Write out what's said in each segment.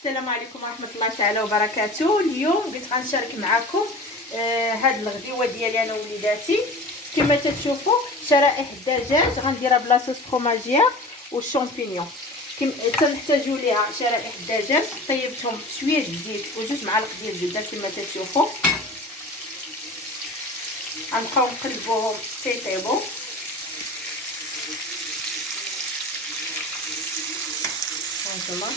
السلام عليكم ورحمه الله تعالى وبركاته. اليوم قلت غنشارك معكم هاد الغديوه ديالي انا ووليداتي. كما تشوفوا شرائح الدجاج غنديرها بلاصوص فروماجيه والشامبينيون. تنحتاجوا ليها شرائح الدجاج طيبتهم شويه الزيت وجوج معالق ديال الزبده كما تشوفوا. غنبقاو نقلبوهم تيطيبوا. هانتوما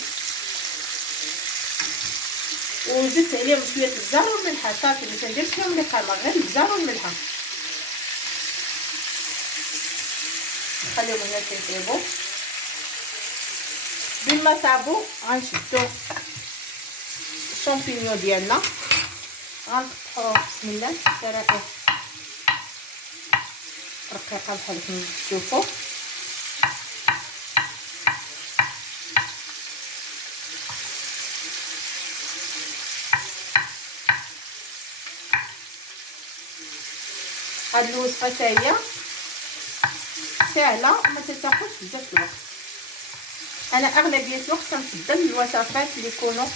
وزدت عليهم شويه الزهر والملحه صافي، ما تنديرش فيهم القامه، غير الزهر والملحه. نخليهم هنا كيطيبوا. بما طابوا غنشدو الشامبينيون ديالنا، غنقطعوه بسم الله شرائح رقيقه بحال كما تشوفوا. هاد الوصفه تاهي سهله وما تاخذش بزاف الوقت. انا اغلبيه الوقت كنفضل الوصفات اللي يكونوا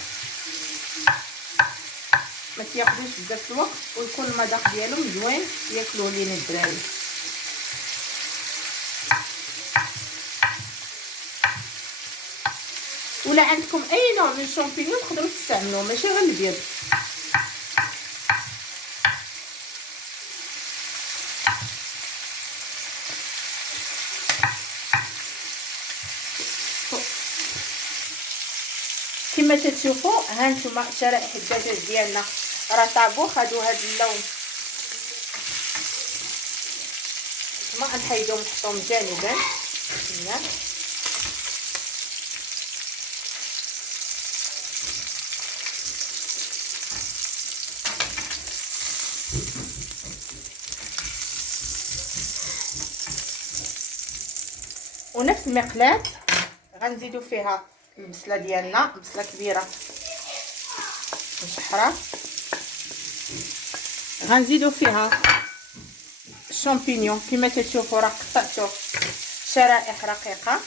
ما تاخذوش بزاف الوقت ويكون المذاق ديالهم زوين ياكلوه لينا الدراري. ولا عندكم اي نوع من الشامبينيون تقدروا تستعملوه، ماشي غير البيض. كما تشوفوا هانتوما شرائح الدجاج ديالنا راه طابوا، خدوا هذا اللون. ما غنحيدهم نحطهم جانبا. ونفس المقلاة غنزيدوا فيها البصله ديالنا، بصله كبيره مشحره. غنزيدوا فيها الشامبينيون كما تشوفوا راه قطعته شرائح رقيقه.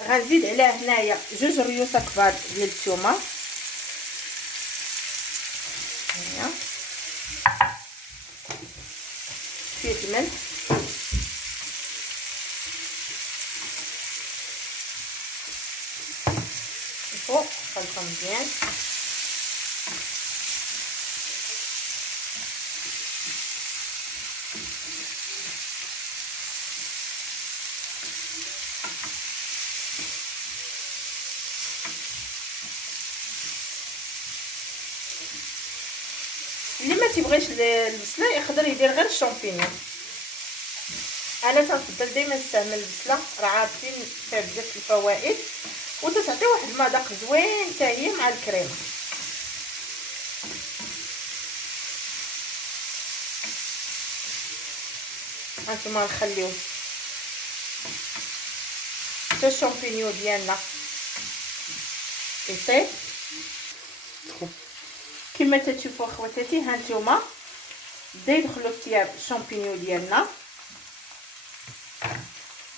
غنزيد عليها هنايا جوج ريوسه كبار ديال الثومه. هنا شويه الملح فوق، خلطهم مزيان. اللي ما تيبغيش البصله يقدر يدير غير الشامبينيون. انا تنفضل دائما نستعمل البصله، راه عارفين فيها بزاف الفوائد وتتعطي واحد المذاق زوين حتى هي مع الكريمه. هانتوما نخليو حتى الشامبينيون ديالنا يطيب. كما تشوفوا اخواتاتي هانتوما بدا يدخلوا الطياب الشامبينيون ديالنا.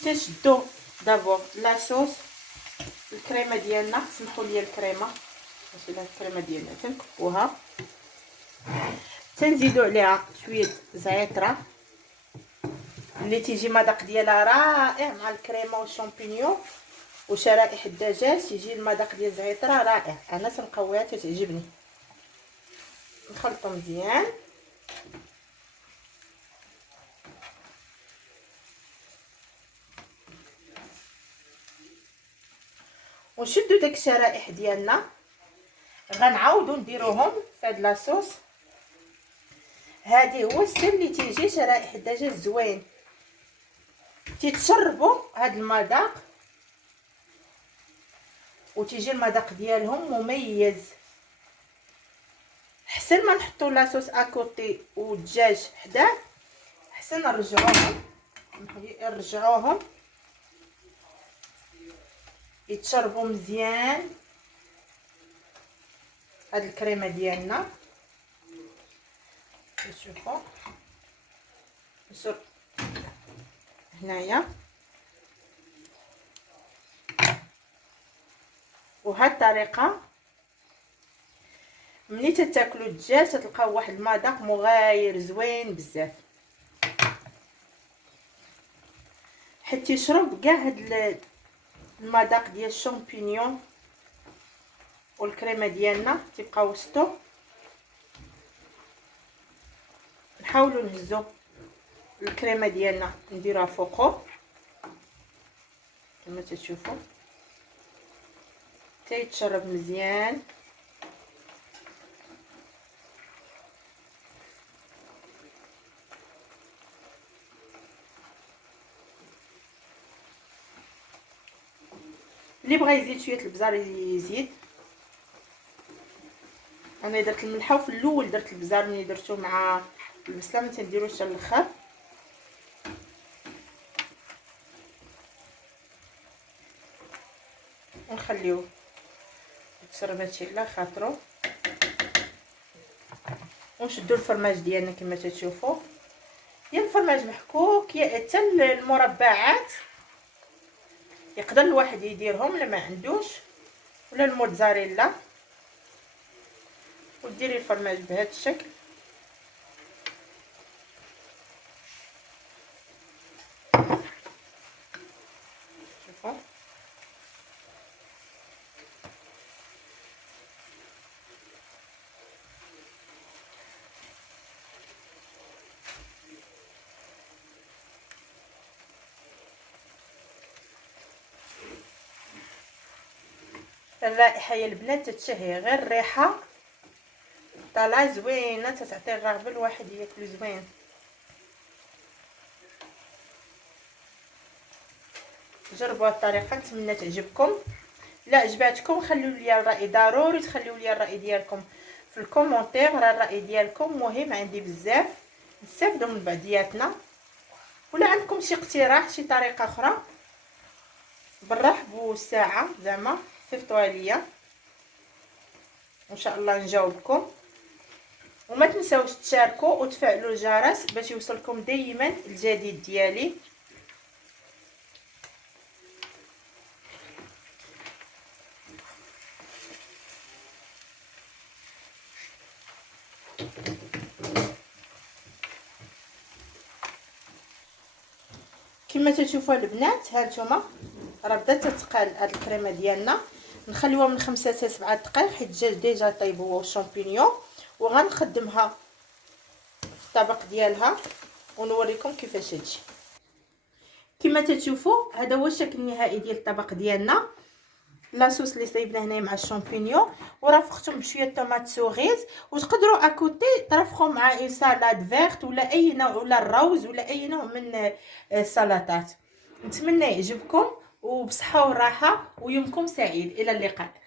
تنشدو دابور لاصوص الكريمه ديالنا. سمحوا لي الكريمه، ماشي الكريمه ديالنا تنكبوها، تنزيدوا عليها شويه زعتره اللي تيجي مذاق ديالها رائع مع الكريمه والشامبينيون وشرائح الدجاج. تيجي المذاق ديال الزعتره رائع، انا تنقويها تتعجبني. نخلطو مزيان. ونشدو داك الشرائح ديالنا غنعاودو نديروهم في هاد لاصوص. هادي هو السر اللي تيجي شرائح الدجاج زوين، تيتشربوا هاد المذاق وتيجي المذاق ديالهم مميز. حسن ما نحطوا لاصوص اكوتي والدجاج حداه، حسن نرجعوهم يتشربوا مزيان هاد الكريمه ديالنا. شوفوا نصب هنايا وهاد الطريقه ملي تاكلوا الدجاج تلقاو واحد المذاق مغاير زوين بزاف، حيت يشرب كاع هاد المذاق ديال الشامبينيون والكريمه ديالنا تيبقى وسطو. نحاولوا نهزو الكريمه ديالنا نديروها فوقو كما تشوفوا تيتشرب مزيان. اللي بغى يزيد شويه البزار يزيد. انا درت الملحه وفي الاول درت البزار ملي درتو مع البصله ما تنديروش حتى الاخر. ونخليوه يتشرب هادشي على خاطرو. ونشدو الفرماج ديالنا كما تشوفوا، يا الفرماج محكوك يا حتى المربعات يقدر الواحد يديرهم لا ما عندوش، ولا الموتزاريلا. وديري الفرماج بهذا الشكل. شوفوا الرائحه يا البنات تتشهي، غير الريحه طالعه زوينه تتعطي الرغبه الواحد ياكل زوين. جربوا الطريقه، نتمنى تعجبكم. لا عجباتكم خليوا لي الراي، ضروري تخليوا لي الراي ديالكم في الكومونتير، راه الراي ديالكم مهم عندي بزاف، نستافدوا من بعضياتنا. ولا عندكم شي اقتراح شي طريقه اخرى بالرحب والساعه زعما صيفطوها ليا وان شاء الله نجاوبكم. وما تنساوش تشاركوا وتفعلوا الجرس باش يوصلكم دائما الجديد ديالي. كما تشوفوا البنات هانتوما راه بدات تتقال هاد الكريمه ديالنا. نخليوها من 5 حتى 7 دقائق حيت الدجاج ديجا طيب هو والشامبينيون. وغنخدمها في الطبق ديالها ونوريكم كيفاش تجي. كما تشوفوا هذا هو الشكل النهائي ديال الطبق ديالنا. لاصوص اللي صايبنا هنا مع الشامبينيون ورافقتهم بشويه طوماط سوغيز. وتقدروا اكوتي ترافقوا مع اي سالاد فيرت ولا اي نوع، ولا الروز ولا اي نوع من السلطات. نتمنى يعجبكم وبصحه وراحه ويومكم سعيد. الى اللقاء.